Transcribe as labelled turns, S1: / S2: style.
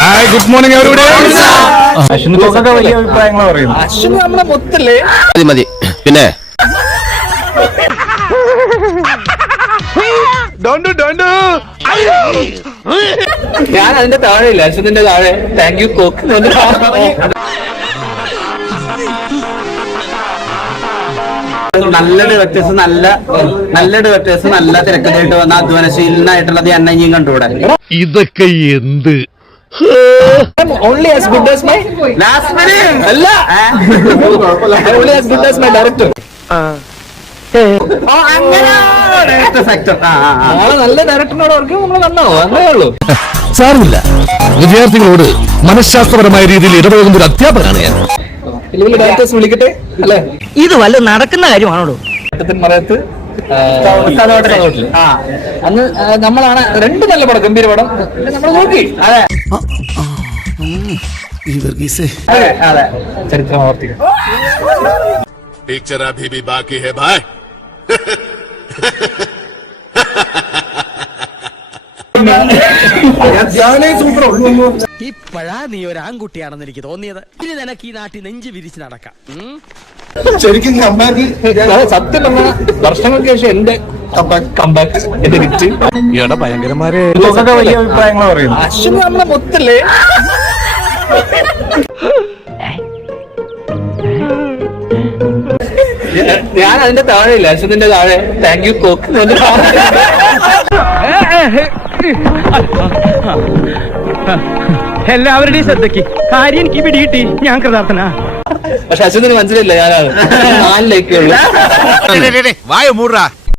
S1: Hi, good morning everybody.
S2: അശ്വിന് തോക്കൊക്കെ വലിയ അഭിപ്രായങ്ങൾ പറയുന്നു.
S3: അശ്വിന് നമ്മളെ മൊത്തല്ലേ
S4: മതി. പിന്നെ
S3: ഞാൻ അതിന്റെ താഴെ ഇല്ല, അശ്വിന്റെ താഴെ താങ്ക് യു കോക്ക്. നല്ല ഡയറക്ടേഴ്സ്, നല്ല ഡയറക്ടേഴ്സ്, നല്ല തിരക്കഥായിട്ട് വന്ന അധ്വാനശീലനായിട്ടുള്ളത് എന്നെയും കണ്ടുകൂടെ.
S1: ഇതൊക്കെ എന്ത്
S3: only as good as my last film അല്ല, only as good as my director. നല്ല ഡയറക്ടറിനോട് അവർക്ക് നമ്മൾ നന്നാവോ, അങ്ങനെയേ ഉള്ളൂ.
S1: സാരമില്ല, വിദ്യാർത്ഥികളോട് മനഃശാസ്ത്രപരമായ രീതിയിൽ ഇടപെടുന്ന ഒരു അധ്യാപകനാണ് ഞാൻ.
S3: വലിയ ഡയറക്ടേഴ്സ് വിളിക്കട്ടെ അല്ലേ?
S5: ഇത് വല്ല നടക്കുന്ന കാര്യമാണോ?
S3: മറയത്ത് അന്ന് നമ്മളാണ് രണ്ട് നല്ല പടം, ഗംഭീര പടം നമ്മൾ നോക്കി. അതെ അതെ, ചരിത്രം ആവർത്തിക്കും.
S6: पिक्चर अभी भी बाकी है भाई.
S5: ഇപ്പഴാ നീ ഒരു ആൺകുട്ടിയാണെന്ന് എനിക്ക് തോന്നിയത്. ഇനി നിനക്ക് ഈ നാട്ടിൽ നെഞ്ച് വിരിച്ച് നടക്കാം.
S2: ശരിക്കും
S3: സത്യം പറഞ്ഞ വർഷങ്ങൾക്ക് ശേഷം എന്റെ കമ്പാക്ക്, എന്റെ ഹിറ്റ്.
S1: ഭയങ്കരമാരെ
S2: തോക്കൊക്കെ വലിയ അഭിപ്രായങ്ങൾ പറയുന്നു.
S3: അശ്വിന് നമ്മളെ മൊത്തല്ലേ ഞാൻ അതിന്റെ താഴെ ഇല്ല, അശ്വിന്റെ താഴെ താങ്ക് യു കോക്ക്.
S5: എല്ലാവരുടെയും ശ്രദ്ധയ്ക്ക് കാര്യം എനിക്ക് പിടികിട്ടി. ഞാൻ കൃതാർത്ഥനാ.
S3: പക്ഷെ അശ്വിന് മനസ്സിലില്ല ഞാനാണ്. 4 ലൈക്കേ ഉള്ളൂ.
S4: വായ മൂടാ.